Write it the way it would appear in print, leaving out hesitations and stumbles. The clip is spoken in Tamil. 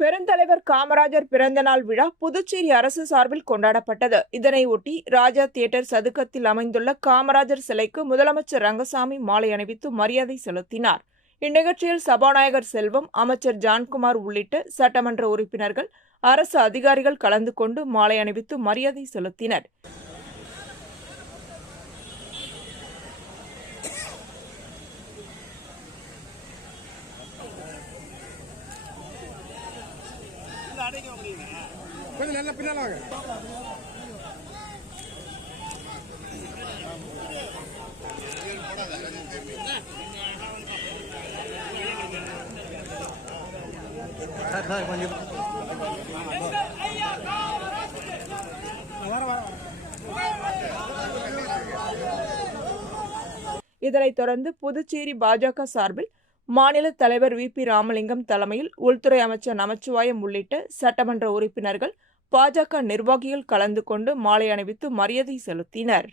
பெருந்தலைவர் காமராஜர் பிறந்தநாள் விழா புதுச்சேரி அரசு சார்பில் கொண்டாடப்பட்டது. இதனையொட்டி ராஜா தியேட்டர் சதுக்கத்தில் அமைந்துள்ள காமராஜர் சிலைக்கு முதலமைச்சர் ரங்கசாமி மாலை அணிவித்து மரியாதை செலுத்தினார். இந்நிகழ்ச்சியில் சபாநாயகர் செல்வம், அமைச்சர் ஜான்குமார் உள்ளிட்ட சட்டமன்ற உறுப்பினர்கள், அரசு அதிகாரிகள் கலந்து கொண்டு மாலை அணிவித்து மரியாதை செலுத்தினர். கொஞ்சம் நல்ல பின்னால வாங்க. இதனைத் தொடர்ந்து புதுச்சேரி பாஜக சார்பில் மாநில தலைவர் வி.பி. ராமலிங்கம் தலைமையில் உள்துறை அமைச்சர் நமச்சிவாயம் உள்ளிட்ட சட்டமன்ற உறுப்பினர்கள், பாஜக நிர்வாகிகள் கலந்து கொண்டு மாலை அணிவித்து மரியாதை செலுத்தினர்.